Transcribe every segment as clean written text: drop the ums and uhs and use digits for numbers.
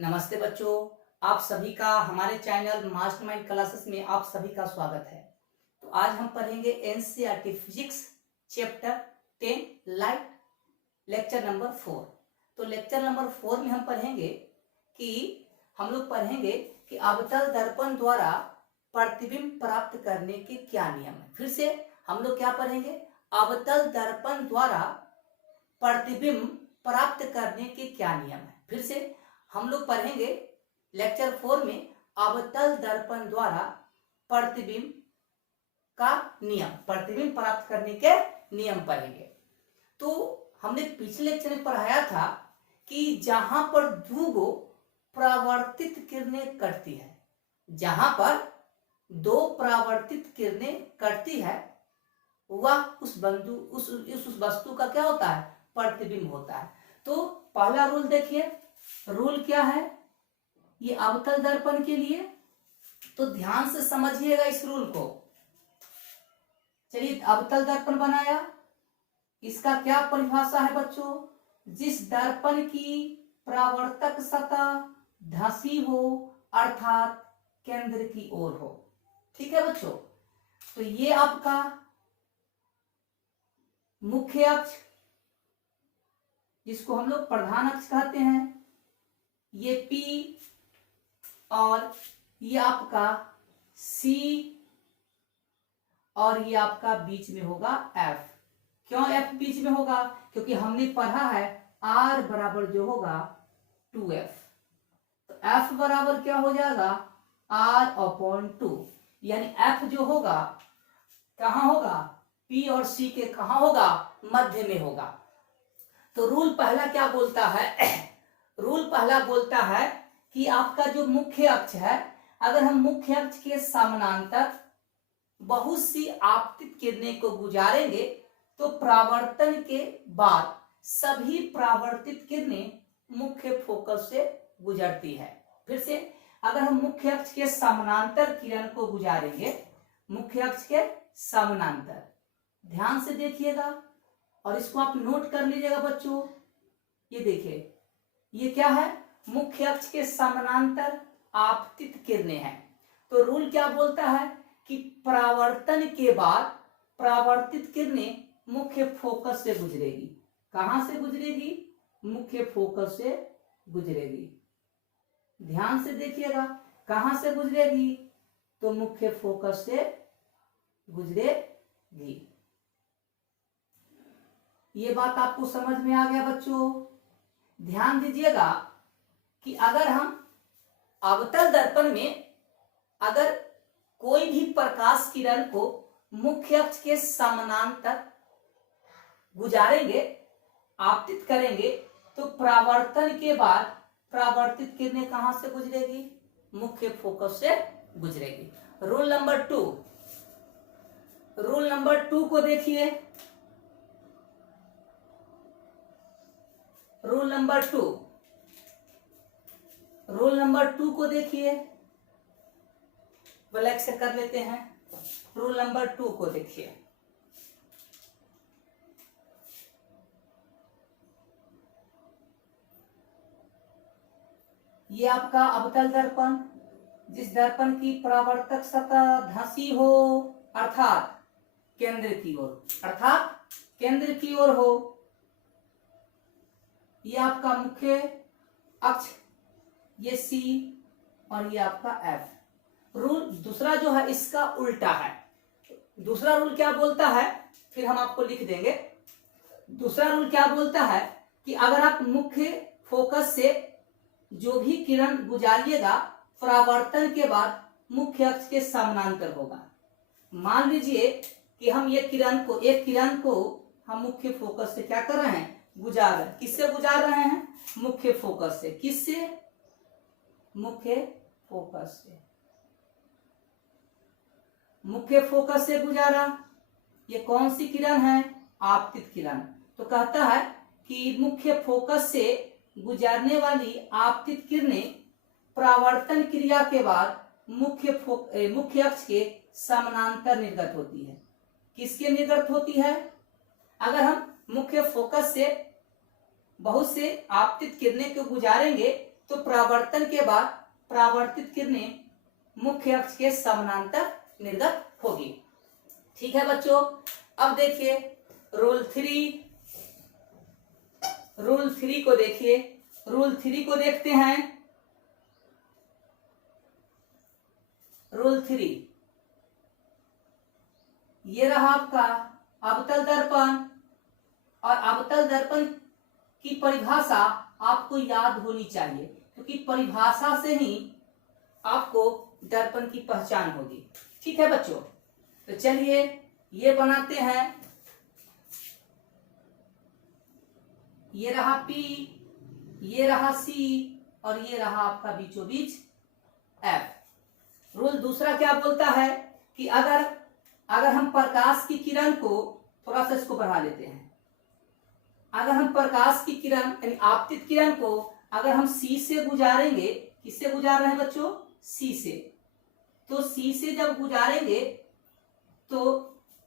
नमस्ते बच्चों, आप सभी का हमारे चैनल मास्टरमाइंड क्लासेस में आप सभी का स्वागत है। तो आज हम पढ़ेंगे NCERT physics chapter 10 light lecture number 4। तो लेक्चर नंबर 4 में हम पढ़ेंगे कि अवतल दर्पण द्वारा प्रतिबिंब प्राप्त करने के क्या नियम है। फिर से हम लोग क्या पढ़ेंगे? अवतल दर्पण द्वारा प्रतिबिंब प्राप्त करने के क्या नियम है। फिर से हम लोग पढ़ेंगे लेक्चर 4 में अवतल दर्पण द्वारा प्रतिबिंब का नियम, प्रतिबिंब प्राप्त करने के नियम पढ़ेंगे। तो हमने पिछले लेक्चर में पढ़ाया था कि जहां पर दो परावर्तित किरणें कटती है, जहां पर दो परावर्तित किरणें कटती है, वह उस वस्तु का क्या होता है? प्रतिबिंब होता है। तो पहला रूल देखिए, रूल क्या है ये अवतल दर्पण के लिए, तो ध्यान से समझिएगा इस रूल को। चलिए, अवतल दर्पण बनाया, इसका क्या परिभाषा है बच्चों? जिस दर्पण की परावर्तक सतह धंसी हो अर्थात केंद्र की ओर हो। ठीक है बच्चों, तो ये आपका मुख्य अक्ष, जिसको हम लोग प्रधान अक्ष कहते हैं, ये P और ये आपका C और ये आपका बीच में होगा F। क्यों F बीच में होगा? क्योंकि हमने पढ़ा है R बराबर जो होगा 2F। तो F बराबर क्या हो जाएगा? R/2, यानी F जो होगा कहां होगा? P और C के कहां होगा? मध्य में होगा। तो रूल पहला क्या बोलता है? रूल पहला बोलता है कि आपका जो मुख्य अक्ष है, अगर हम मुख्य अक्ष के समानांतर बहुत सी आपतित किरणें को गुजारेंगे तो परावर्तन के बाद सभी परावर्तित किरणें मुख्य फोकस से गुजरती है। फिर से, अगर हम मुख्य अक्ष के समानांतर किरण को गुजारेंगे, मुख्य अक्ष के समानांतर, ध्यान से देखिएगा और इसको आप नोट कर लीजिएगा बच्चों। ये देखिए, ये क्या है? मुख्य अक्ष के समानांतर आपतित किरणें हैं। तो रूल क्या बोलता है कि परावर्तन के बाद परावर्तित किरणें मुख्य फोकस से गुजरेगी। कहां से गुजरेगी? मुख्य फोकस से गुजरेगी। ध्यान से देखिएगा, कहां से गुजरेगी? तो मुख्य फोकस से गुजरेगी। ये बात आपको समझ में आ गया बच्चों? ध्यान दीजिएगा कि अगर हम अवतल दर्पण में अगर कोई भी प्रकाश किरण को मुख्य अक्ष के समानांतर गुजारेंगे, आपतित करेंगे, तो परावर्तन के बाद परावर्तित किरणें कहां से गुजरेगी? मुख्य फोकस से गुजरेगी। रूल नंबर 2, रूल नंबर 2 को देखिए। रूल नंबर 2, रूल नंबर 2 को देखिए, ब्लैक से कर लेते हैं। रूल नंबर 2 को देखिए। ये आपका अवतल दर्पण, जिस दर्पण की परावर्तक सतह धंसी हो अर्थात केंद्र की ओर, अर्थात केंद्र की ओर हो, ये आपका मुख्य अक्ष, ये C और ये आपका F। रूल दूसरा जो है इसका उल्टा है। दूसरा रूल क्या बोलता है, फिर हम आपको लिख देंगे। दूसरा रूल क्या बोलता है कि अगर आप मुख्य फोकस से जो भी किरण गुजारिएगा, परावर्तन के बाद मुख्य अक्ष के समानांतर होगा। मान लीजिए कि हम एक किरण को हम मुख्य फोकस से क्या कर रहे हैं? गुजार रहे हैं। किससे गुजार रहे हैं? मुख्य फोकस से। किससे? मुख्य फोकस से। मुख्य फोकस से गुजारा। ये कौन सी किरण है? आपतित किरण। तो कहता है कि मुख्य फोकस से गुजारने वाली आपतित किरणें परावर्तन क्रिया के बाद मुख्य अक्ष के समानांतर निर्गत होती है। किसके निर्गत होती है? अगर हम मुख्य फोकस से बहुत से आपतित किरणें को गुजारेंगे तो परावर्तन के बाद परावर्तित किरणें मुख्य अक्ष के समानांतर निर्गत होगी। ठीक है बच्चों, अब देखिए रूल 3 को देखिए। रूल 3 को देखते हैं। रूल 3 ये रहा आपका अवतल दर्पण, और अवतल दर्पण की परिभाषा आपको याद होनी चाहिए, क्योंकि परिभाषा से ही आपको दर्पण की पहचान होगी। ठीक है बच्चों, तो चलिए ये बनाते हैं। ये रहा P, ये रहा C, और ये रहा आपका बीचों बीच F। रूल दूसरा क्या बोलता है कि अगर हम प्रकाश की किरण को, थोड़ा सा इसको बढ़ा लेते हैं, अगर हम प्रकाश की किरण यानी आपतित किरण को अगर हम C से गुजारेंगे, किससे गुजार रहे हैं बच्चों? C से। तो C से जब गुजारेंगे तो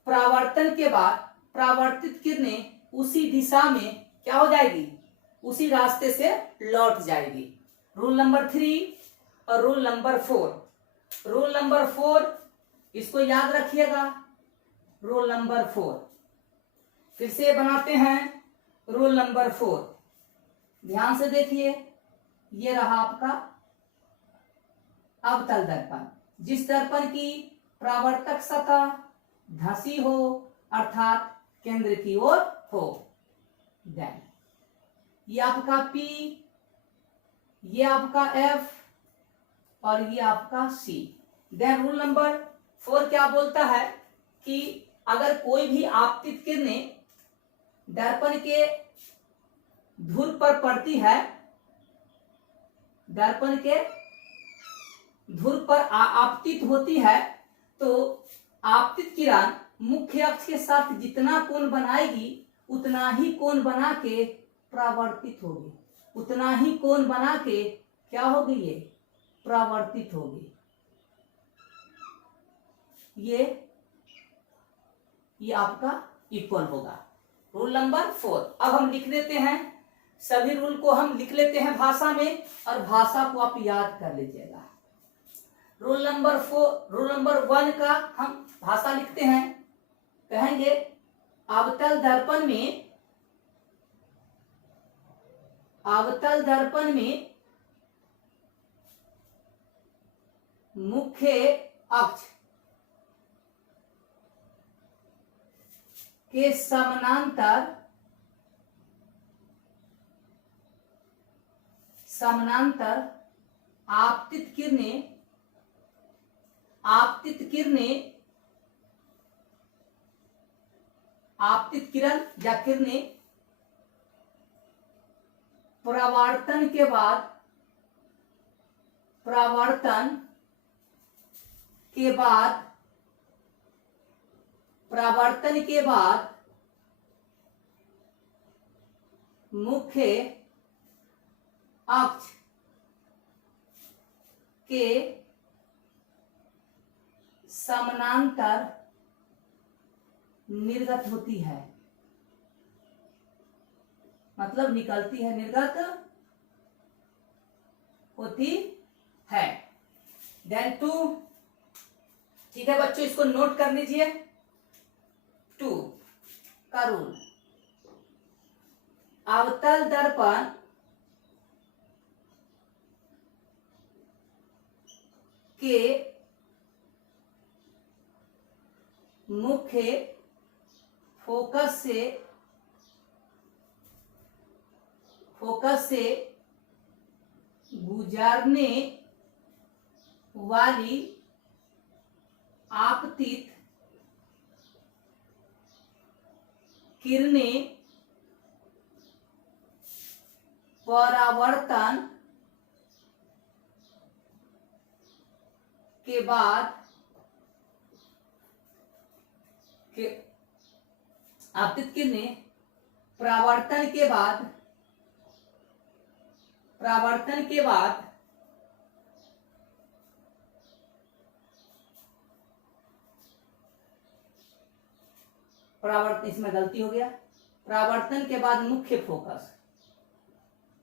परावर्तन के बाद परावर्तित किरणें उसी दिशा में क्या हो जाएगी? उसी रास्ते से लौट जाएगी। रूल नंबर 3 और रूल नंबर 4। रूल नंबर 4 इसको याद रखिएगा। रूल नंबर 4 फिर से बनाते हैं। रूल नंबर 4 ध्यान से देखिए। ये रहा आपका अवतल दर्पण। जिस दर्पण की परावर्तक सतह धंसी हो अर्थात केंद्र की ओर हो। देन ये आपका P, ये आपका F और ये आपका C। देन रूल नंबर 4 क्या बोलता है कि अगर कोई भी आपतित किरणें दर्पण के धुर पर पड़ती है, दर्पण के धुर पर आपतित होती है, तो आपतित किरण मुख्य अक्ष के साथ जितना कोण बनाएगी उतना ही कोण बना के परावर्तित होगी, उतना ही कोण बना के क्या होगी? ये परावर्तित होगी। ये आपका इक्वल होगा। रूल नंबर 4 अब हम लिख देते हैं। सभी रूल को हम लिख लेते हैं भाषा में, और भाषा को आप याद कर लीजिएगा। रूल नंबर 1 का हम भाषा लिखते हैं। कहेंगे अवतल दर्पण में मुख्य अक्ष के समानांतर आपतित किरण या किरणें परावर्तन के बाद मुख्य अक्ष के समानांतर निर्गत होती है, मतलब निकलती है, निर्गत होती है। देन 2, ठीक है बच्चों, इसको नोट कर लीजिए। 2 का रूल, अवतल दर्पण के मुख्य फोकस से गुजरने वाली आपतित किरणें परावर्तन के बाद आपतित किरणें परावर्तन के बाद परावर्तन, इसमें गलती हो गया, परावर्तन के बाद मुख्य फोकस,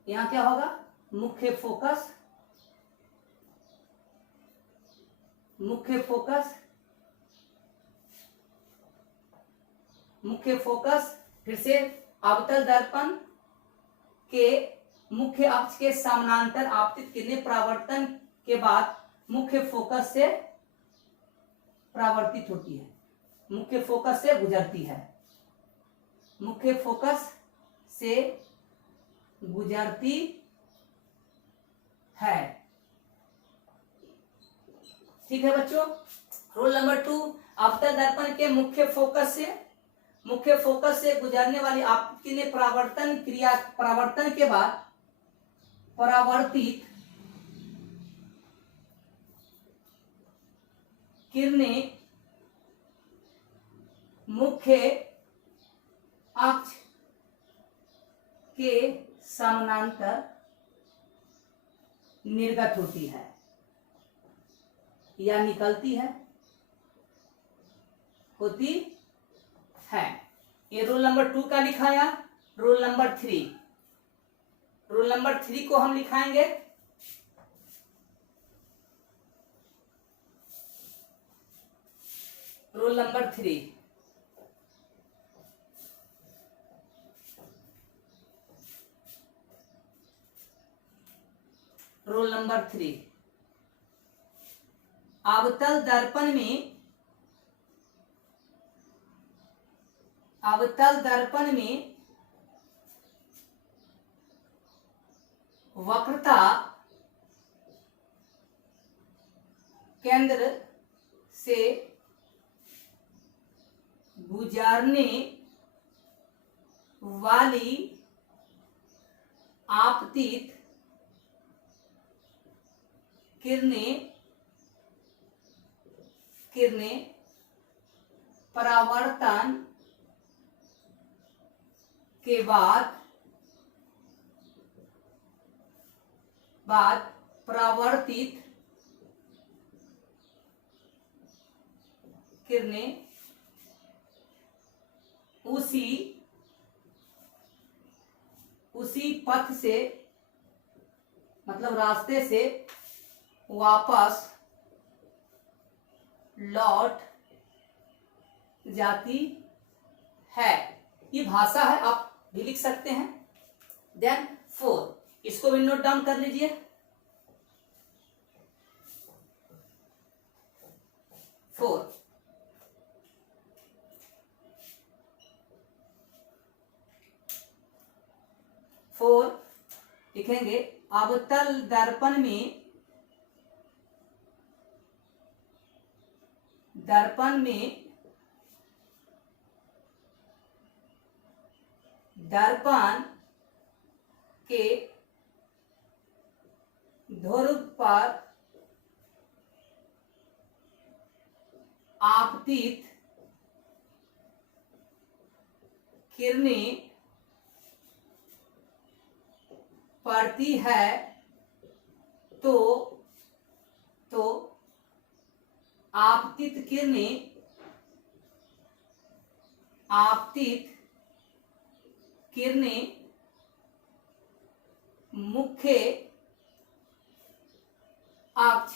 यहां क्या होगा? मुख्य फोकस, मुख्य फोकस, मुख्य फोकस, फिर से अवतल दर्पण के मुख्य अक्ष के समानांतर आपतित किरणें परावर्तन के बाद मुख्य फोकस से परावर्तित होती है, मुख्य फोकस से गुजरती है, मुख्य फोकस से गुजरती है। ठीक है बच्चों। रूल नंबर 2, अवतल दर्पण के मुख्य फोकस से गुजरने वाली आपतित किरणें परावर्तन के बाद परावर्तित किरणें मुख्य अक्ष के समानांतर निर्गत होती है या निकलती है, होती है। ये रूल नंबर 2 का लिखाया। रूल नंबर 3, रूल नंबर 3 को हम लिखाएंगे। रूल नंबर 3, रूल नंबर 3, अवतल दर्पण में वक्रता केंद्र से गुजरने वाली आपतित किरणें परावर्तन के बाद परावर्तित किरणें उसी पथ से, मतलब रास्ते से वापस लौट जाती है। ये भाषा है, आप भी लिख सकते हैं। देन 4, इसको भी नोट डाउन कर लीजिए। 4 लिखेंगे, अवतल दर्पण में दर्पण के ध्रुव पर आपतित किरणें पड़ती है तो आपतित किरणें मुख्य अक्ष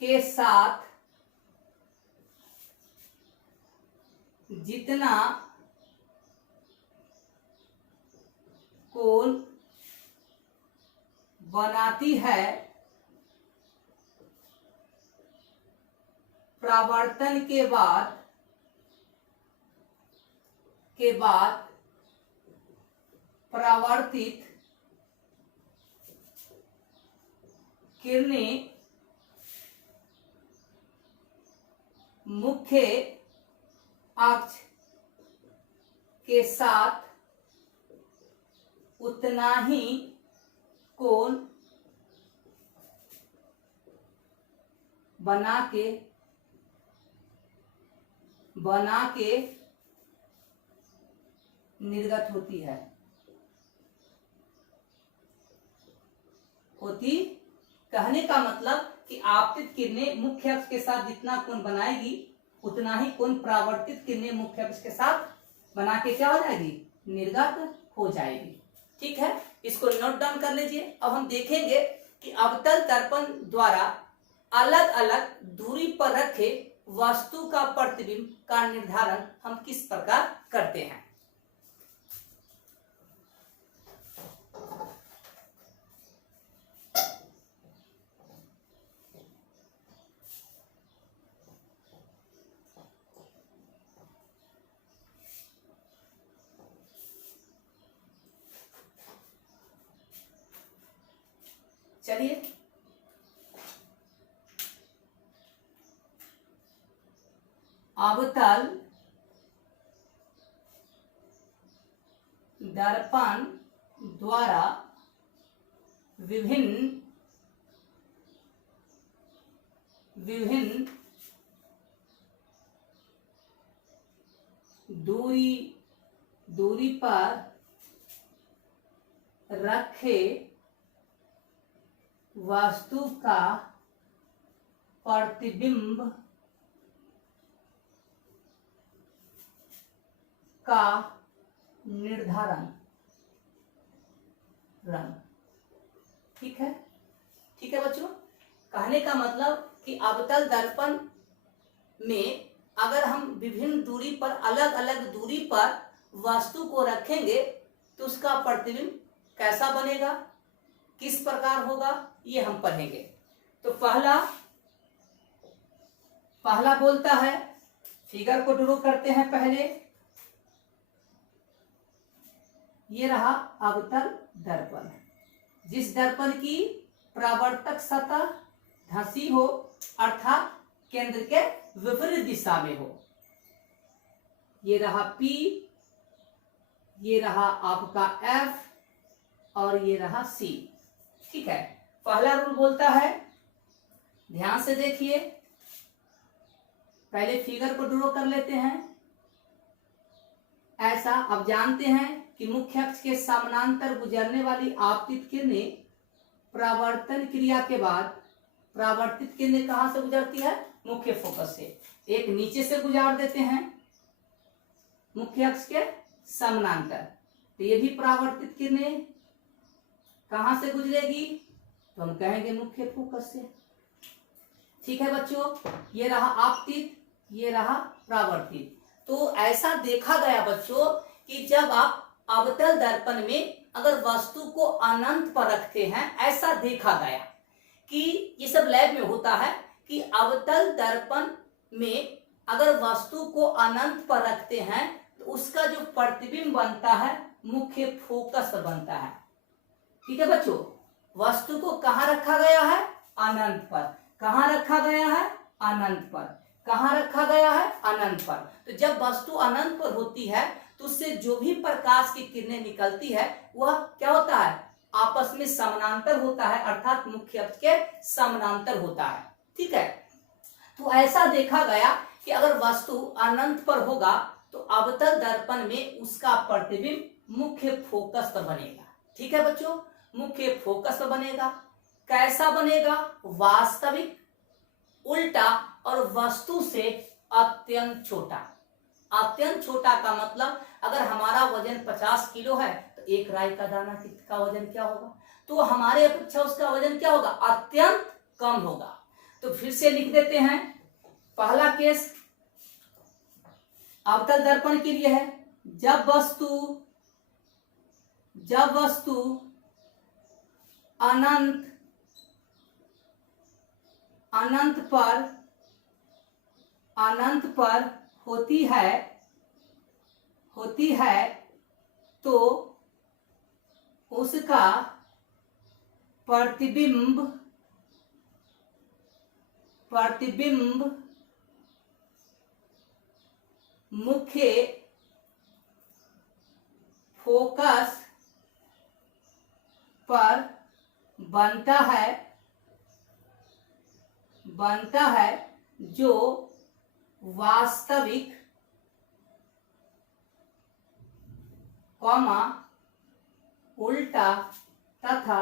के साथ जितना कोण बनाती है, परावर्तन के बाद परावर्तित किरणें मुख्य अक्ष के साथ उतना ही कोण बना के निर्गत होती है। कहने का मतलब कि आपतित किरणें मुख्य अक्ष के साथ जितना कोण बनाएगी उतना ही कोण परावर्तित किरणें मुख्य अक्ष के साथ बना के क्या हो जाएगी, निर्गत हो जाएगी। ठीक है, इस इसको नोट डाउन कर लीजिए। अब हम देखेंगे कि अवतल दर्पण द्वारा अलग अलग दूरी पर रखे वस्तु का प्रतिबिंब का निर्धारण हम किस प्रकार करते हैं। चलिए अवतल दर्पण द्वारा विभिन्न दूरी पर रखे वस्तु का प्रतिबिंब का निर्धारण रंग। ठीक है बच्चों, कहने का मतलब कि अवतल दर्पण में अगर हम विभिन्न दूरी पर अलग अलग दूरी पर वस्तु को रखेंगे तो उसका प्रतिबिंब कैसा बनेगा, किस प्रकार होगा, ये हम पढ़ेंगे। तो पहला बोलता है, फिगर को ड्रॉ करते हैं पहले। ये रहा अवतल दर्पण, जिस दर्पण की परावर्तक सतह धंसी हो अर्थात केंद्र के विपरीत दिशा में हो। ये रहा P, ये रहा आपका F और ये रहा C। ठीक है, पहला रूल बोलता है, ध्यान से देखिए, पहले फिगर को ड्रॉ कर लेते हैं ऐसा। अब जानते हैं कि मुख्य अक्ष के समानांतर गुजरने वाली आपतित किरणें परावर्तन क्रिया के बाद परावर्तित किरणें कहां से गुजरती है, मुख्य फोकस से। एक नीचे से गुजार देते हैं मुख्य अक्ष के समानांतर, तो ये भी परावर्तित किरणें कहां से गुजरेगी, तो हम कहेंगे मुख्य फोकस से। ठीक है बच्चों, ये रहा आपतित, ये रहा परावर्तित। तो ऐसा देखा गया बच्चों कि जब आप अवतल दर्पण में अगर वस्तु को अनंत पर रखते हैं, ऐसा देखा गया कि ये सब लैब में होता है कि अवतल दर्पण में अगर वस्तु को अनंत पर रखते हैं तो उसका जो प्रतिबिंब बनता है मुख्य फोकस पर बनता है। ठीक है बच्चों, वस्तु को कहाँ रखा गया है, अनंत पर। कहाँ रखा गया है, अनंत पर। कहाँ रखा गया है, अनंत पर। तो जब वस्तु अनंत पर होती है तो उससे जो भी प्रकाश की किरणें निकलती है वह क्या होता है, आपस में समानांतर होता है, अर्थात मुख्य अक्ष के समानांतर होता है। ठीक है, तो ऐसा देखा गया कि अगर वस्तु अनंत पर होगा तो अवतल दर्पण में उसका प्रतिबिंब मुख्य फोकस पर बनेगा। ठीक है बच्चों, मुख्य फोकस पर बनेगा। कैसा बनेगा, वास्तविक, उल्टा और वस्तु से अत्यंत छोटा। अत्यंत छोटा का मतलब अगर हमारा वजन 50 किलो है तो एक राई का दाना का वजन क्या होगा, तो हमारे अपेक्षा उसका वजन क्या होगा, अत्यंत कम होगा। तो फिर से लिख देते हैं, पहला केस अवतल दर्पण के लिए है, जब वस्तु अनंत पर होती है तो उसका प्रतिबिंब मुख्य फोकस पर बनता है जो वास्तविक, उल्टा तथा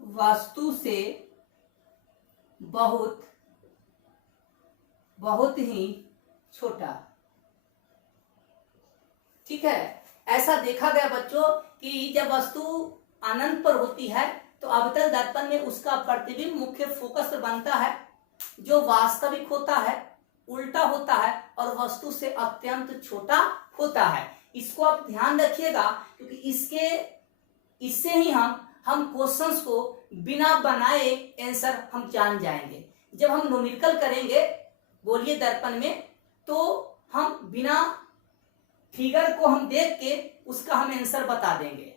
वस्तु से बहुत ही छोटा। ठीक है, ऐसा देखा गया बच्चों कि जब वस्तु अनंत पर होती है तो अवतल दर्पण में उसका प्रतिबिंब मुख्य फोकस पर बनता है, जो वास्तविक होता है, उल्टा होता है और वस्तु से अत्यंत छोटा होता है। इसको आप ध्यान रखिएगा, क्योंकि इससे ही हम क्वेश्चंस को बिना बनाए आंसर हम जान जाएंगे। जब हम न्यूमेरिकल करेंगे बोलिए दर्पण में, तो हम बिना फिगर को हम देख के उसका हम आंसर बता देंगे।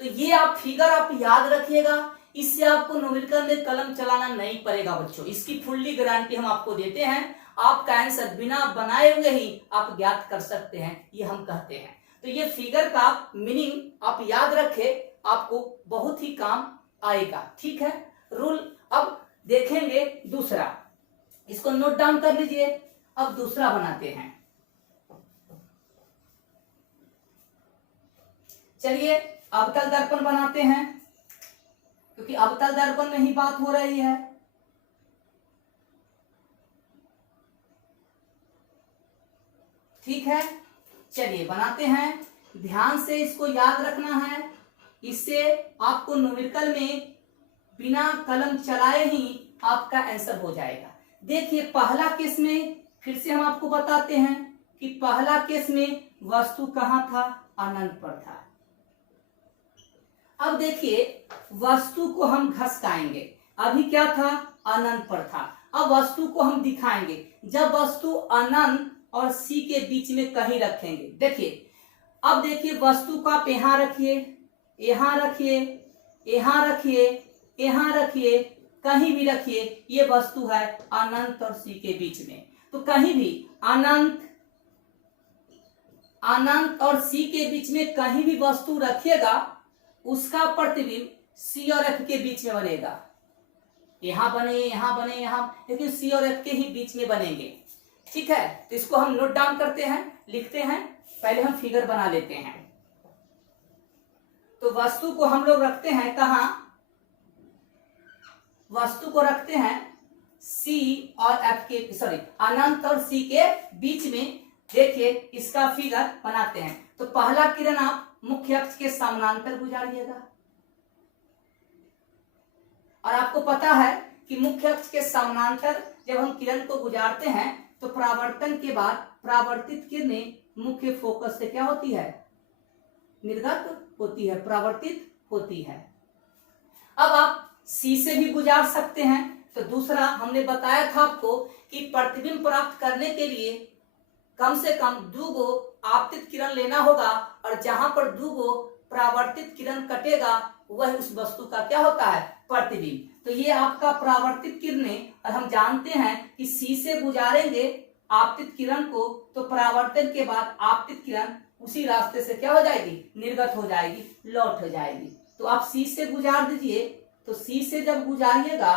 तो ये आप फिगर आप याद रखिएगा, इससे आपको न्यूमेरिकल में कलम चलाना नहीं पड़ेगा बच्चों। इसकी फुल्ली गारंटी हम आपको देते हैं, आपका आंसर बिना बनाए हुए ही आप ज्ञात कर सकते हैं, ये हम कहते हैं। तो ये फिगर का मीनिंग आप याद रखें, आपको बहुत ही काम आएगा। ठीक है, रूल अब देखेंगे दूसरा, इसको नोट डाउन कर लीजिए। अब दूसरा बनाते हैं। चलिए अवतल दर्पण बनाते हैं, क्योंकि अवतल दर्पण में ही बात हो रही है। ठीक है, चलिए बनाते हैं। ध्यान से इसको याद रखना है, इससे आपको न्यूमेरिकल में बिना कलम चलाए ही आपका आंसर हो जाएगा। देखिए पहला केस में फिर से हम आपको बताते हैं कि पहला केस में वस्तु कहां था, अनंत पर था। अब देखिए वस्तु को हम घसकाएंगे, अभी क्या था, अनंत पर था। अब वस्तु को हम दिखाएंगे जब वस्तु अनंत और सी के बीच में कहीं रखेंगे। देखिए अब देखिए वस्तु को आप यहां रखिए, यहां रखिए, यहां रखिए, यहां रखिए, कहीं भी रखिए, ये वस्तु है अनंत और सी के बीच में। तो कहीं भी अनंत और सी के बीच में कहीं भी वस्तु रखिएगा, उसका प्रतिबिंब सी और एफ के बीच में बनेगा। यहां बने, यहां बने, यहां, लेकिन सी और एफ के ही बीच में बनेंगे। ठीक है, तो इसको हम नोट डाउन करते हैं, लिखते हैं। पहले हम फिगर बना लेते हैं। तो वस्तु को हम लोग रखते हैं कहां, वस्तु को रखते हैं सी और एफ के, सॉरी अनंत और सी के बीच में। देखिए इसका फिगर बनाते हैं। तो पहला किरण आप मुख्य अक्ष के समानांतर गुजारिएगा, और आपको पता है कि मुख्य अक्ष के समानांतर जब हम किरण को गुजारते हैं तो परावर्तन के बाद परावर्तित किरणें मुख्य फोकस से क्या होती है, निर्गत होती है, परावर्तित होती है। अब आप सी से भी गुजार सकते हैं। तो दूसरा हमने बताया था आपको कि प्रतिबिंब प्राप्त करने के लिए कम से कम 2 गो आपतित किरण लेना होगा, और जहां पर 2 गो परावर्तित किरण कटेगा वह उस वस्तु का क्या होता है, प्रतिबिंब। तो ये आपका परावर्तित किरणें, और हम जानते हैं कि सी से गुजारेंगे आपतित किरण को, तो परावर्तन के बाद आपतित किरण उसी रास्ते से क्या हो जाएगी, निर्गत हो जाएगी, लौट हो जाएगी। तो आप सी से गुजार दीजिए। तो सी से जब गुजारिएगा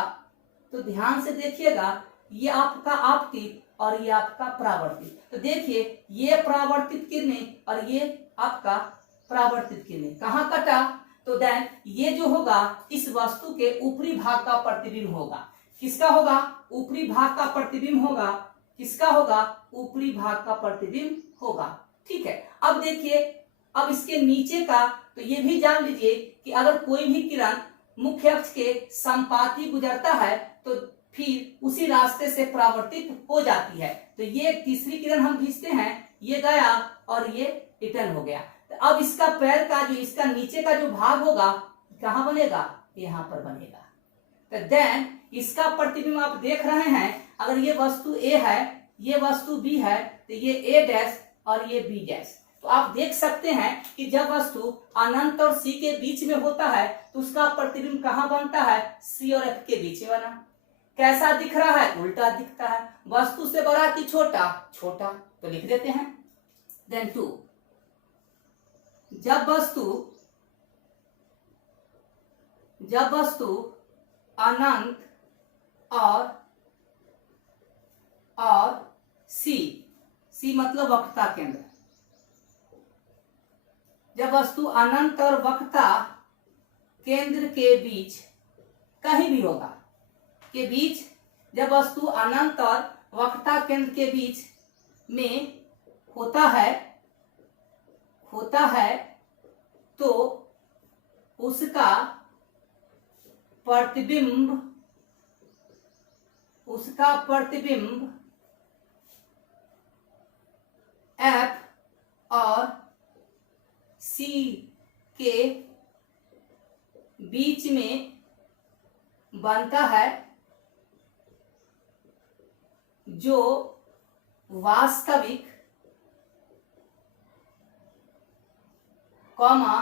तो ध्यान से देखिएगा, ये आपका आपतित और ये आपका परावर्तित। तो देखिए ये परावर्तित किरणें और ये आपका परावर्तित किरणें कहाँ कटा, तो देन ये जो होगा इस वस्तु के ऊपरी भाग का प्रतिबिंब होगा। किसका होगा, ऊपरी भाग का प्रतिबिंब होगा। किसका होगा, ऊपरी भाग का प्रतिबिंब होगा। ठीक है, अब देखिए अब इसके नीचे का, तो ये भी जान लीजिए कि अगर कोई भी किरण मुख्य अक्ष के संपाती गुजरता है तो फिर उसी रास्ते से परावर्तित हो जाती है। तो ये तीसरी किरण हम खींचते हैं, ये गया और ये रिटर्न हो गया। तो अब इसका पैर का जो, इसका नीचे का जो भाग होगा कहाँ बनेगा, यहाँ पर बनेगा। तो देन इसका प्रतिबिंब आप देख रहे हैं, अगर ये वस्तु ए है, ये वस्तु बी है, तो ये ए डैश और ये बी डैश। तो आप देख सकते हैं कि जब वस्तु अनंत और सी के बीच में होता है तो उसका प्रतिबिंब कहाँ बनता है, सी और एफ के बीच में बना। कैसा दिख रहा है, उल्टा दिखता है। वस्तु से बड़ा कि छोटा, छोटा, तो लिख देते हैं। देन 2, जब वस्तु अनंत और सी मतलब वक्रता केंद्र, जब वस्तु अनंत और वक्रता केंद्र के बीच कहीं भी होगा, के बीच, जब वस्तु अनंत और वक्रता केंद्र के बीच में होता होता है तो उसका प्रतिबिंब F और C के बीच में बनता है, जो वास्तविक कॉमा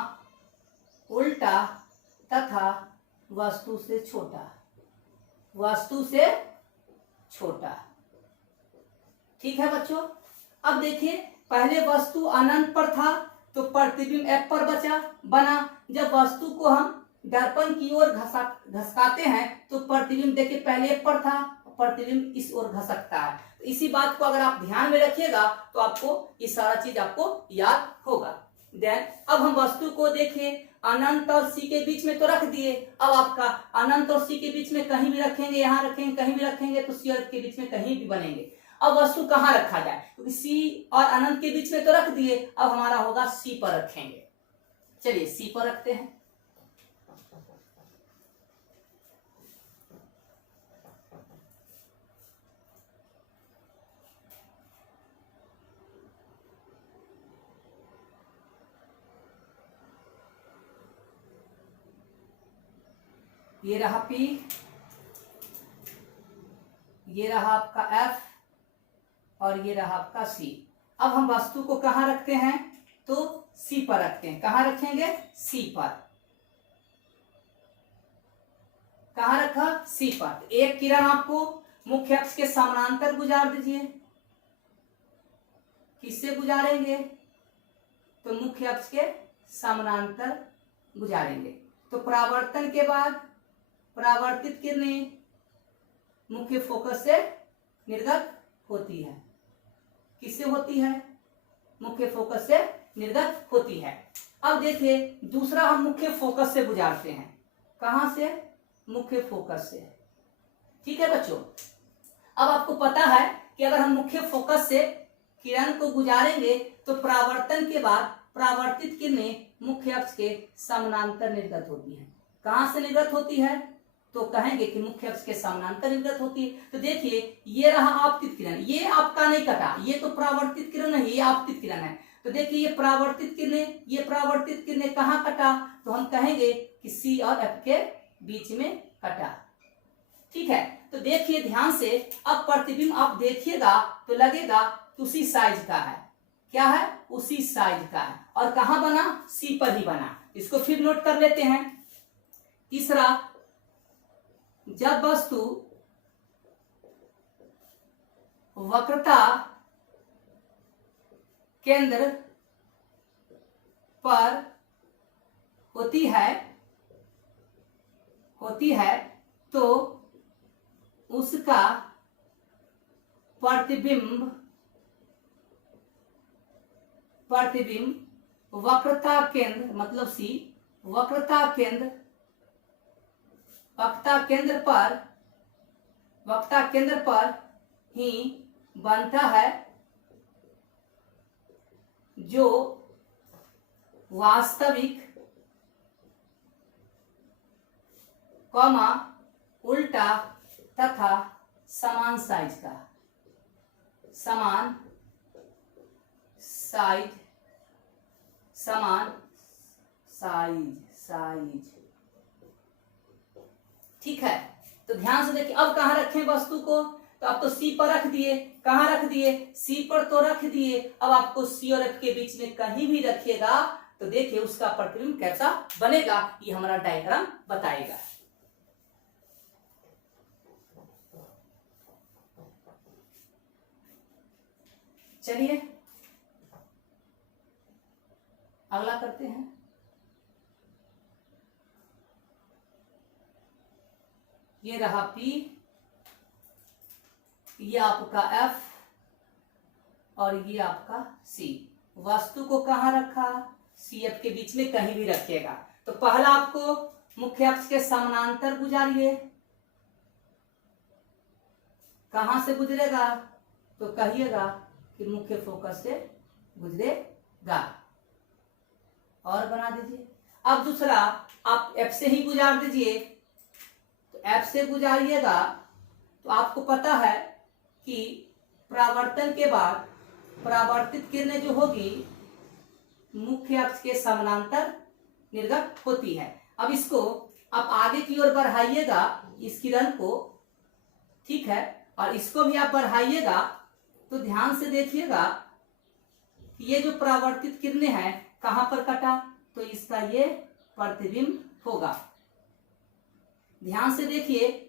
उल्टा तथा वस्तु से छोटा। ठीक है बच्चों। अब देखिए, पहले वस्तु अनंत पर था तो प्रतिबिंब F पर बना। जब वस्तु को हम दर्पण की ओर घसकाते हैं तो प्रतिबिंब देखिए पहले F पर था, प्रतिबिंब इस ओर घसकता है। तो इसी बात को अगर आप ध्यान में रखिएगा तो आपको ये सारा चीज आपको याद होगा। देन अब हम वस्तु को देखिए, अनंत और C के बीच में तो रख दिए। अब आपका अनंत और C के बीच में कहीं भी रखेंगे, यहाँ रखेंगे, कहीं भी रखेंगे तो C और F के बीच में कहीं भी बनेंगे। अब वस्तु कहाँ रखा जाए, क्योंकि C और अनंत के बीच में तो रख दिए, अब हमारा होगा C पर रखेंगे। चलिए C पर रखते हैं। ये रहा P, ये रहा आपका F और ये रहा आपका C। अब हम वस्तु को कहाँ रखते हैं, तो C पर रखते हैं। कहाँ रखेंगे, C पर। कहाँ रखा, C पर। एक किरण आपको मुख्य अक्ष के समानांतर गुजार दीजिए। किससे गुजारेंगे, तो मुख्य अक्ष के समानांतर गुजारेंगे। तो परावर्तन के बाद परावर्तित किरणें मुख्य फोकस से निर्गत होती है। किससे होती है, मुख्य फोकस से निर्गत होती है। अब देखिए, दूसरा हम मुख्य फोकस से गुजारते हैं। कहां से, मुख्य फोकस से। ठीक है बच्चों। अब आपको पता है कि अगर हम मुख्य फोकस से किरण को गुजारेंगे तो परावर्तन के बाद परावर्तित किरणें मुख्य अक्ष के समानांतर निर्गत होती है। कहां से निर्गत होती है, तो कहेंगे कि मुख्य अक्ष के समानांतर निर्गत होती है। तो देखिए, ये रहा आपतित किरण, ये आपका नहीं कटा, ये तो परावर्तित किरण है, ये आपतित किरण है। तो देखिए, ये परावर्तित किरणें कहाँ कटा, तो हम कहेंगे कि C और F के बीच में कटा। ठीक है। तो देखिए ध्यान से, अब प्रतिबिंब आप देखिएगा तो लगेगा कि उसी साइज का है। क्या है, उसी साइज का है। और कहां बना, C पर ही बना। इसको फिर नोट कर लेते हैं। तीसरा, जब वस्तु वक्रता केंद्र पर होती है तो उसका प्रतिबिंब वक्रता केंद्र मतलब C, वक्रता केंद्र पर ही बनता है, जो वास्तविक कॉमा उल्टा तथा समान साइज। ठीक है। तो ध्यान से देखिए, अब कहां रखें वस्तु को, तो अब तो C पर रख दिए। कहां रख दिए, C पर तो रख दिए। अब आपको C और F के बीच में कहीं भी रखिएगा तो देखिए उसका प्रतिबिंब कैसा बनेगा, ये हमारा डायग्राम बताएगा। चलिए अगला करते हैं। ये रहा P, ये आपका F और ये आपका C। वस्तु को कहां रखा, C F के बीच में कहीं भी रखिएगा। तो पहला आपको मुख्य अक्ष के समानांतर गुजारिए। कहां से गुजरेगा, तो कहिएगा कि मुख्य फोकस से गुजरेगा। और बना दीजिए। अब दूसरा आप F से ही गुजार दीजिए। तो F से गुजारिएगा तो आपको पता है कि परावर्तन के बाद परावर्तित किरणें जो होगी मुख्य अक्ष के समानांतर निर्गत होती है। अब इसको आप आगे की ओर बढ़ाइएगा इस किरण को, ठीक है, और इसको भी आप बढ़ाइएगा तो ध्यान से देखिएगा कि ये जो परावर्तित किरणें हैं कहां पर कटा, तो इसका ये प्रतिबिंब होगा। ध्यान से देखिए,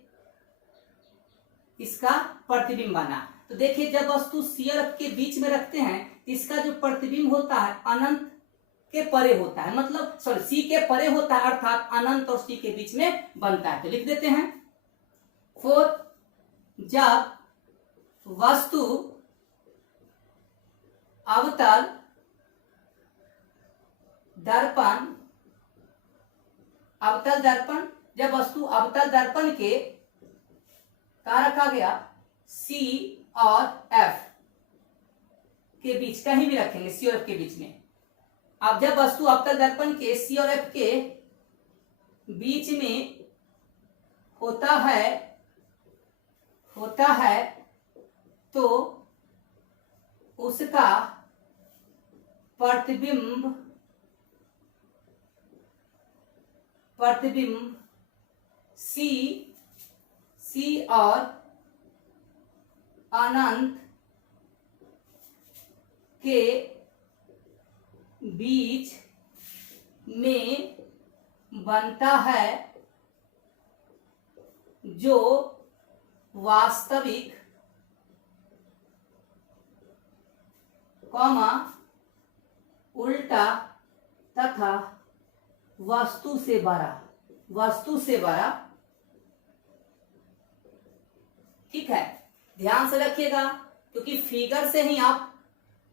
इसका प्रतिबिंब बना। तो देखिए जब वस्तु सी और एफ के बीच में रखते हैं तो इसका जो प्रतिबिंब होता है अनंत के परे होता है, मतलब सॉरी सी के परे होता है, अर्थात अनंत और सी के बीच में बनता है। तो लिख देते हैं 4, जब वस्तु अवतल दर्पण जब वस्तु अवतल दर्पण के कहा रखा गया सी और एफ के बीच, कहीं भी रखेंगे सी और एफ के बीच में। अब जब वस्तु अवतल दर्पण के सी और एफ के बीच में होता है तो उसका प्रतिबिंब सी और अनंत के बीच में बनता है, जो वास्तविक उल्टा तथा वस्तु से बड़ा, ठीक है। ध्यान से रखिएगा क्योंकि फिगर से ही आप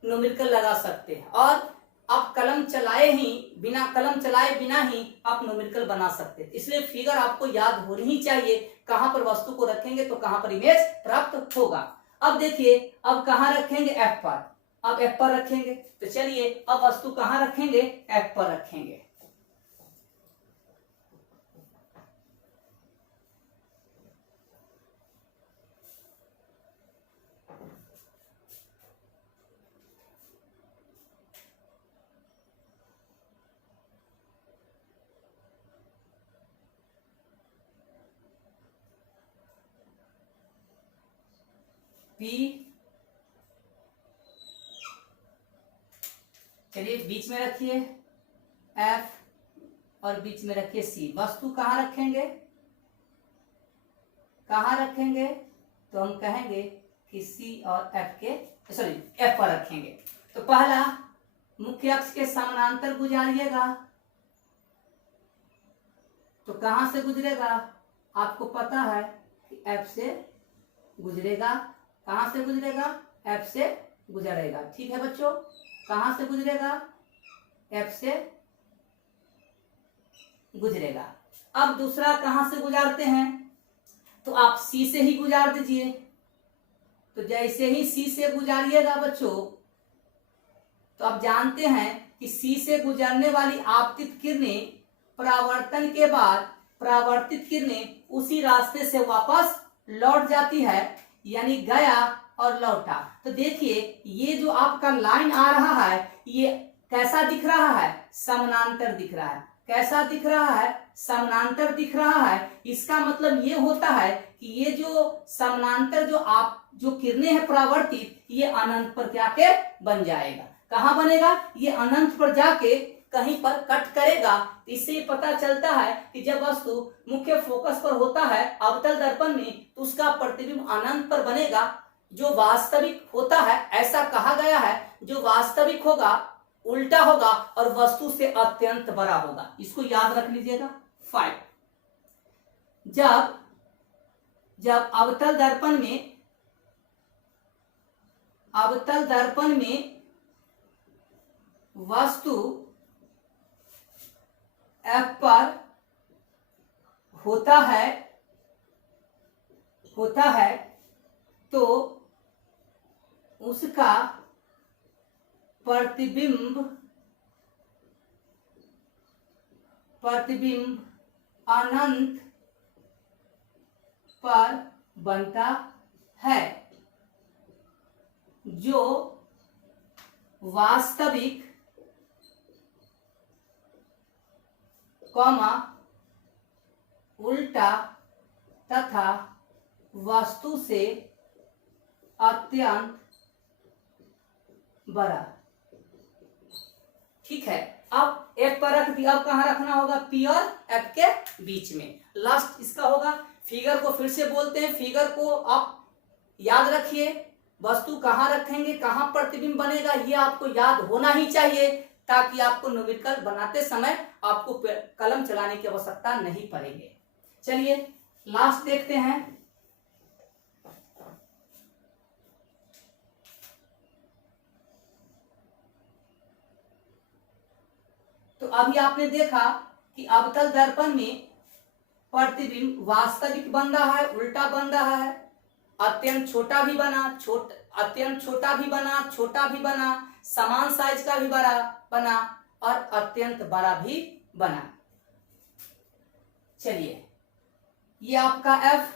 न्यूमेरिकल लगा सकते हैं और आप कलम चलाए बिना ही आप न्यूमेरिकल बना सकते हैं। इसलिए फिगर आपको याद होनी ही चाहिए, कहां पर वस्तु को रखेंगे तो कहां पर इमेज प्राप्त होगा। अब देखिए, अब कहां रखेंगे, एफ पर। अब एफ पर रखेंगे तो चलिए अब वस्तु कहां रखेंगे, एफ पर रखेंगे। पी, चलिए बीच में रखिए एफ और बीच में रखिए सी। वस्तु कहां रखेंगे तो हम कहेंगे कि सी और एफ पर रखेंगे। तो पहला मुख्य अक्ष के समानांतर गुजारिएगा, तो कहां से गुजरेगा, आपको पता है कि एफ से गुजरेगा। कहां से गुजरेगा, एफ से गुजरेगा, ठीक है बच्चों। कहां से गुजरेगा, एफ से गुजरेगा। अब दूसरा कहां से गुजारते हैं, तो आप सी से ही गुजार दीजिए। तो जैसे ही सी से गुजारिएगा बच्चों, तो आप जानते हैं कि सी से गुजरने वाली आपतित किरणें परावर्तन के बाद परावर्तित किरणें उसी रास्ते से वापस लौट जाती है, यानी गया और लौटा। तो देखिए ये जो आपका लाइन आ रहा है ये कैसा दिख रहा है, समानांतर दिख रहा है। कैसा दिख रहा है, समानांतर दिख रहा है। इसका मतलब ये होता है कि ये जो समानांतर जो किरणें हैं परावर्तित, ये अनंत पर जाके बन जाएगा। कहां बनेगा, ये अनंत पर जाके कहीं पर कट करेगा। इससे पता चलता है कि जब वस्तु मुख्य फोकस पर होता है अवतल दर्पण में, तो उसका प्रतिबिंब अनंत पर बनेगा। जो वास्तविक होता है, ऐसा कहा गया है, जो वास्तविक होगा उल्टा होगा और वस्तु से अत्यंत बड़ा होगा। इसको याद रख लीजिएगा। 5, जब अवतल दर्पण में वस्तु एफ पर होता है तो उसका प्रतिबिंब प्रतिबिंब अनंत पर बनता है, जो वास्तविक कॉमा उल्टा तथा वस्तु से अत्यंत बड़ा। ठीक है, अब एफ पर रख दिया, अब कहाँ रखना होगा, पी और एफ के बीच में। लास्ट इसका होगा, फिगर को फिर से बोलते हैं, फिगर को आप याद रखिए, वस्तु कहाँ रखेंगे, कहाँ प्रतिबिंब बनेगा, ये आपको याद होना ही चाहिए, ताकि आपको न्यूमेरिकल बनाते समय आपको कलम चलाने की आवश्यकता नहीं पड़ेगी। चलिए लास्ट देखते हैं। तो अभी आपने देखा कि अवतल दर्पण में प्रतिबिंब वास्तविक बन रहा है, उल्टा बन रहा है, अत्यंत छोटा भी बना, अत्यंत छोटा भी बना, छोटा भी बना, समान साइज का भी बना और अत्यंत बड़ा भी बना। चलिए, ये आपका F,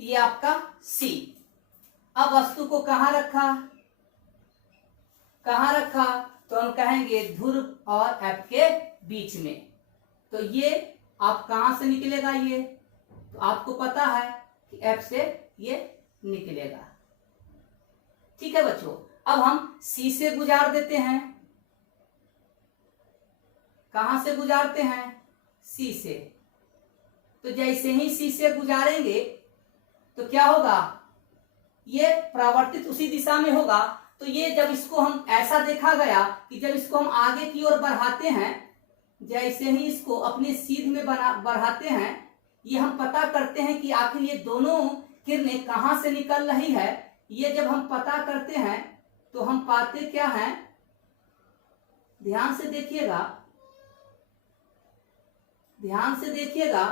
ये आपका C। अब वस्तु को कहाँ रखा, कहाँ रखा, तो हम कहेंगे ध्रुव और F के बीच में। तो ये आप कहां से निकलेगा, ये तो आपको पता है कि F से ये निकलेगा। ठीक है बच्चों, अब हम C से गुजार देते हैं। कहां से गुजारते हैं, C से। तो जैसे ही C से गुजारेंगे तो क्या होगा, ये परावर्तित उसी दिशा में होगा। तो ये जब इसको हम ऐसा देखा गया कि जब इसको हम आगे की ओर बढ़ाते हैं, जैसे ही इसको अपने सीध में बढ़ाते हैं, ये हम पता करते हैं कि आखिर ये दोनों किरणें कहां से निकल रही है। ये जब हम पता करते हैं तो हम पाते क्या हैं, ध्यान से देखिएगा, ध्यान से देखिएगा,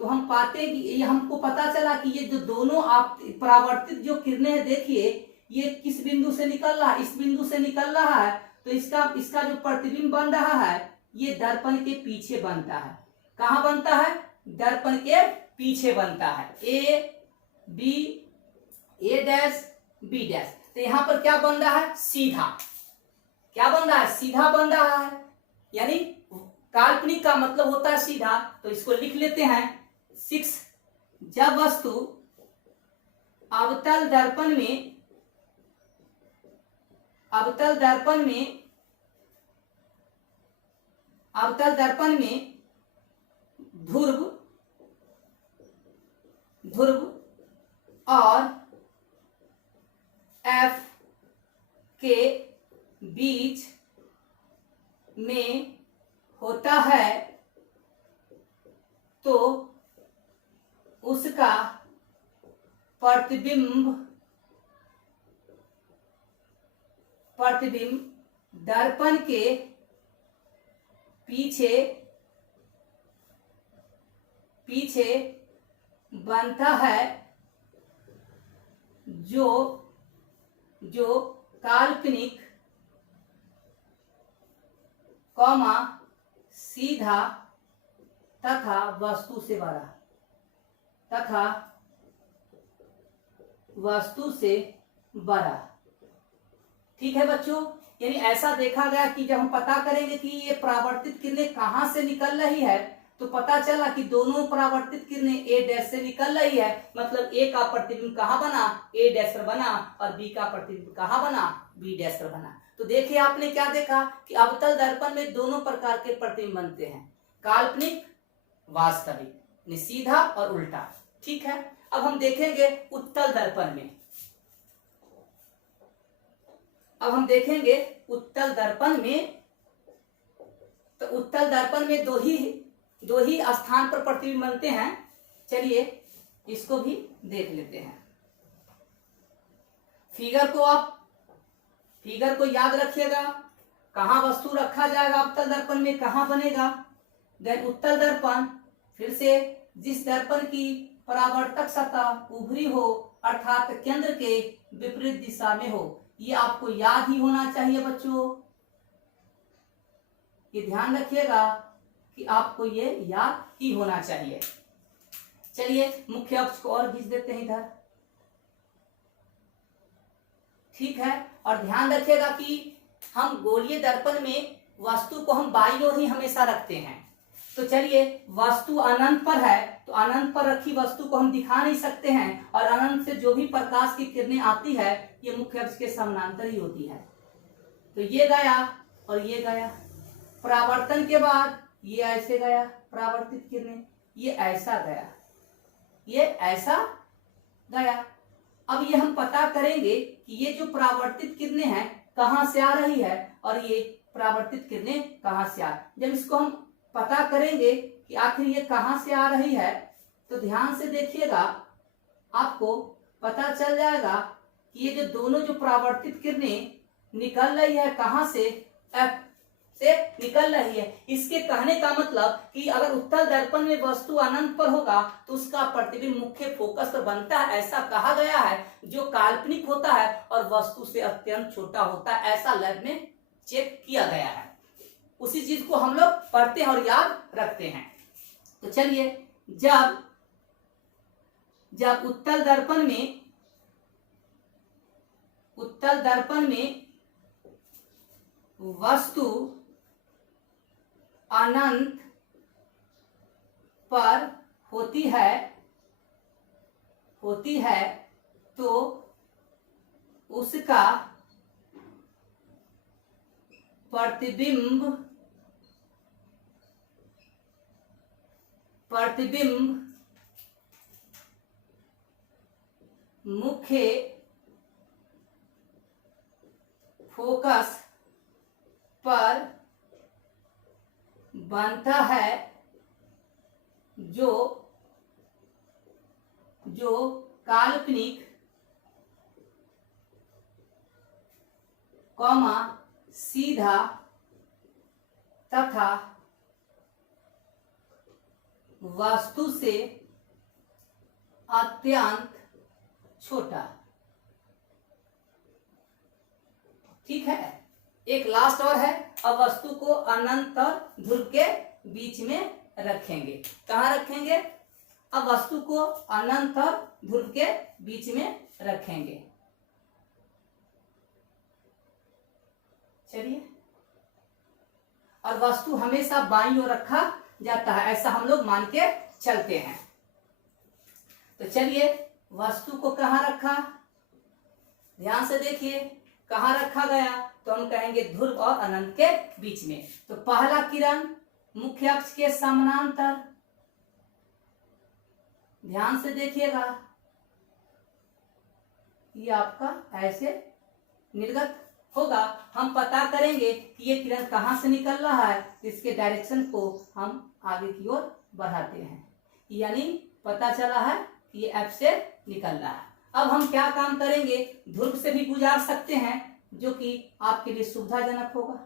तो हम पाते कि ये हमको पता चला कि ये जो दोनों आप परावर्तित जो किरणें हैं, देखिए ये किस बिंदु से निकल रहा है, इस बिंदु से निकल रहा है। तो इसका जो प्रतिबिंब बन रहा है ये दर्पण के पीछे बनता है। कहां बनता है, दर्पण के पीछे बनता है, A B, A dash B dash. तो यहां पर क्या बन रहा है, सीधा। क्या बन रहा है, सीधा बन रहा है, यानी काल्पनिक का मतलब होता है सीधा। तो इसको लिख लेते हैं 6। जब वस्तु अवतल दर्पण में ध्रुव और F के बीच में होता है, तो उसका प्रतिबिंब दर्पण के पीछे बनता है, जो काल्पनिक कॉमा सीधा तथा वस्तु से बड़ा। ठीक है बच्चों, यानी ऐसा देखा गया कि जब हम पता करेंगे कि ये परावर्तित किरणें कहां से निकल रही है, तो पता चला कि दोनों परावर्तित किरणें ए डैश से निकल रही है। मतलब ए का प्रतिबिंब कहां बना, ए डैश पर बना, और बी का प्रतिबिंब कहां बना, बी डैश पर बना। तो देखिए आपने क्या देखा कि अवतल दर्पण में दोनों प्रकार के प्रतिबिंब बनते हैं, काल्पनिक, वास्तविक, सीधा और उल्टा। ठीक है, अब हम देखेंगे उत्तल दर्पण में। उत्तल दर्पण में दो ही स्थान पर प्रतिबिंब बनते हैं। चलिए इसको भी देख लेते हैं। फिगर को याद रखिएगा, कहां वस्तु रखा जाएगा उत्तल दर्पण में, कहां बनेगा। देन उत्तल दर्पण, फिर से जिस दर्पण की परावर्तक सतह उभरी हो अर्थात केंद्र के विपरीत दिशा में हो। ये आपको याद ही होना चाहिए बच्चों, ये ध्यान रखिएगा कि आपको ये याद ही होना चाहिए। चलिए मुख्य अक्ष को और खींच देते हैं इधर, ठीक है। और ध्यान रखिएगा कि हम गोलीय दर्पण में वस्तु को हम बाईं ओर ही हमेशा रखते हैं। तो चलिए वस्तु अनंत पर है तो अनंत पर रखी वस्तु को हम दिखा नहीं सकते हैं, और अनंत से जो भी प्रकाश की किरणें आती है ये मुख्य अक्ष के समानांतर ही होती है। तो ये गया और ये गया, परावर्तन के बाद ये ऐसे गया परावर्तित किरणें, ये ऐसा गया, ये ऐसा गया। अब ये हम पता करेंगे कि ये जो परावर्तित किरणें हैं कहां से आ रही है और ये परावर्तित किरणें कहां से आ, जब इसको हम पता करेंगे कि आखिर ये कहां से आ रही है तो ध्यान से देखिएगा, आपको पता चल जाएगा कि ये जो दोनों जो परावर्तित किरणें निकल रही है कहां से, एफ से निकल रही है। इसके कहने का मतलब कि अगर उत्तल दर्पण में वस्तु अनंत पर होगा तो उसका प्रतिबिंब मुख्य फोकस पर बनता है, ऐसा कहा गया है, जो काल्पनिक होता है और वस्तु से अत्यंत छोटा होता है, ऐसा लैब में चेक किया गया है। उसी चीज को हम लोग पढ़ते हैं और याद रखते हैं। तो चलिए जब उत्तल दर्पण में वस्तु अनंत पर होती है तो उसका प्रतिबिंब मुख्य फोकस पर बनता है, जो काल्पनिक सीधा तथा वस्तु से अत्यंत छोटा। ठीक है, एक लास्ट और है। अब वस्तु को अनंत और ध्रुव के बीच में रखेंगे। कहाँ रखेंगे? अब वस्तु को अनंत और ध्रुव के बीच में रखेंगे। चलिए, और वस्तु हमेशा बाईं ओर रखा जाता है, ऐसा हम लोग मान के चलते हैं। तो चलिए, वस्तु को कहाँ रखा, ध्यान से देखिए, कहाँ रखा गया, तो हम कहेंगे ध्रुव और अनंत के बीच में। तो पहला किरण मुख्य अक्ष के समानांतर, ध्यान से देखिएगा, ये आपका ऐसे निर्गत होगा। हम पता करेंगे कि ये किरण कहां से निकल रहा है, इसके डायरेक्शन को हम आगे की ओर बढ़ाते हैं, यानी पता चला है कि ये एफ से निकल रहा है। अब हम क्या काम करेंगे, ध्रुव से भी गुजार सकते हैं, जो कि आपके लिए सुविधाजनक होगा।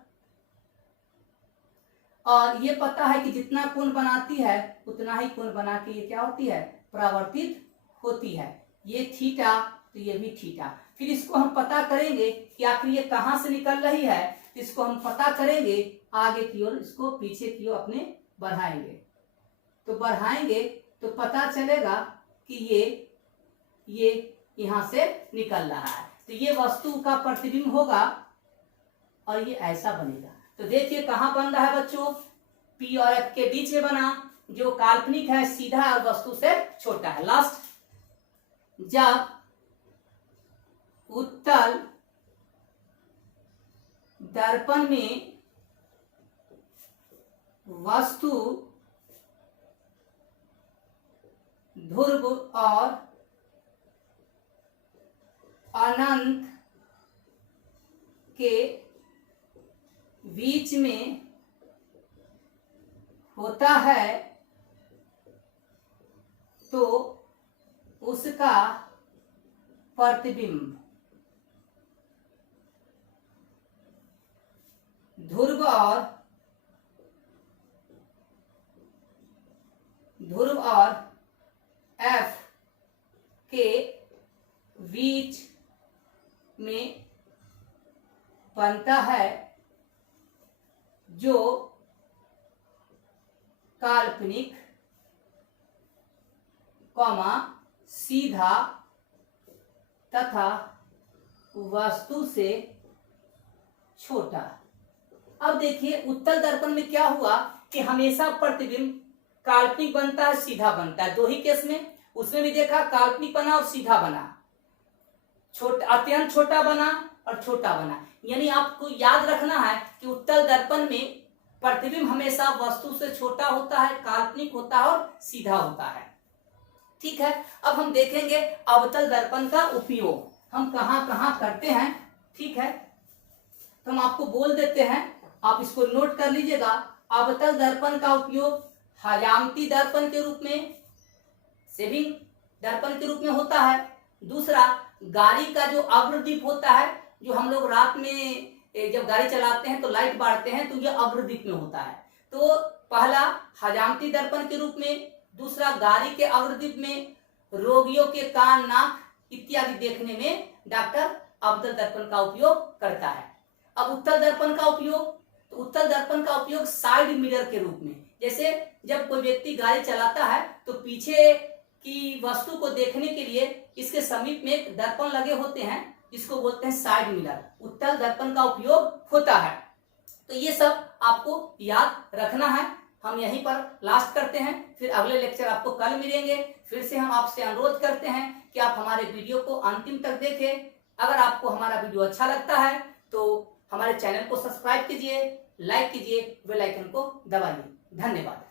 और ये पता है कि जितना कोण बनाती है उतना ही कोण बना के ये क्या होती है, परावर्तित होती है। ये थीटा तो ये भी थीटा। फिर इसको हम पता करेंगे कि आखिर ये कहां से निकल रही है, इसको हम पता करेंगे आगे की ओर, इसको पीछे की ओर अपने बढ़ाएंगे। तो बढ़ाएंगे तो पता चलेगा कि ये यहां से निकल रहा है। तो ये वस्तु का प्रतिबिंब होगा और ये ऐसा बनेगा। तो देखिए कहां बन रहा है बच्चों, पी और एफ के बीच में बना, जो काल्पनिक है, सीधा और वस्तु से छोटा है। लास्ट, जब उत्तल दर्पण में वस्तु ध्रुव और अनंत के बीच में होता है तो उसका प्रतिबिंब ध्रुव और एफ के बीच में बनता है, जो काल्पनिक कॉमा सीधा तथा वस्तु से छोटा। अब देखिए उत्तल दर्पण में क्या हुआ कि हमेशा प्रतिबिंब काल्पनिक बनता है, सीधा बनता है। दो ही केस में, उसमें भी देखा काल्पनिक बना और सीधा बना, छोटा अत्यंत छोटा बना और छोटा बना। यानी आपको याद रखना है कि उत्तल दर्पण में प्रतिबिंब हमेशा वस्तु से छोटा होता है, काल्पनिक होता है और सीधा होता है। ठीक है, अब हम देखेंगे अवतल दर्पण का उपयोग हम कहां कहां करते हैं। ठीक है, तो हम आपको बोल देते हैं, आप इसको नोट कर लीजिएगा। अवतल दर्पण का उपयोग हजामती दर्पण के रूप में, सेविंग दर्पण के रूप में होता है। दूसरा, गाड़ी का जो अग्रदीप होता है, जो हम लोग रात में जब गाड़ी चलाते हैं तो लाइट बारते हैं, तो यह अग्रदीप में होता है। तो पहला हजामती दर्पण के रूप में, दूसरा गाड़ी के अग्रदीप में, रोगियों के कान, नाक इत्यादि देखने में डॉक्टर अवतल दर्पण का उपयोग करता है। अब उत्तल दर्पण का उपयोग, तो उत्तल दर्पण का उपयोग साइड मिरर के रूप में, जैसे जब कोई व्यक्ति गाड़ी चलाता है तो पीछे की वस्तु को देखने के लिए इसके समीप में एक दर्पण लगे होते हैं, जिसको बोलते हैं साइड मिरर, उत्तल दर्पण का उपयोग होता है। तो ये सब आपको याद रखना है। हम यहीं पर लास्ट करते हैं, फिर अगले लेक्चर आपको कल मिलेंगे। फिर से हम आपसे अनुरोध करते हैं कि आप हमारे वीडियो को अंतिम तक देखें। अगर आपको हमारा वीडियो अच्छा लगता है तो हमारे चैनल को सब्सक्राइब कीजिए, लाइक कीजिए, बेल आइकन को दबाइए। धन्यवाद।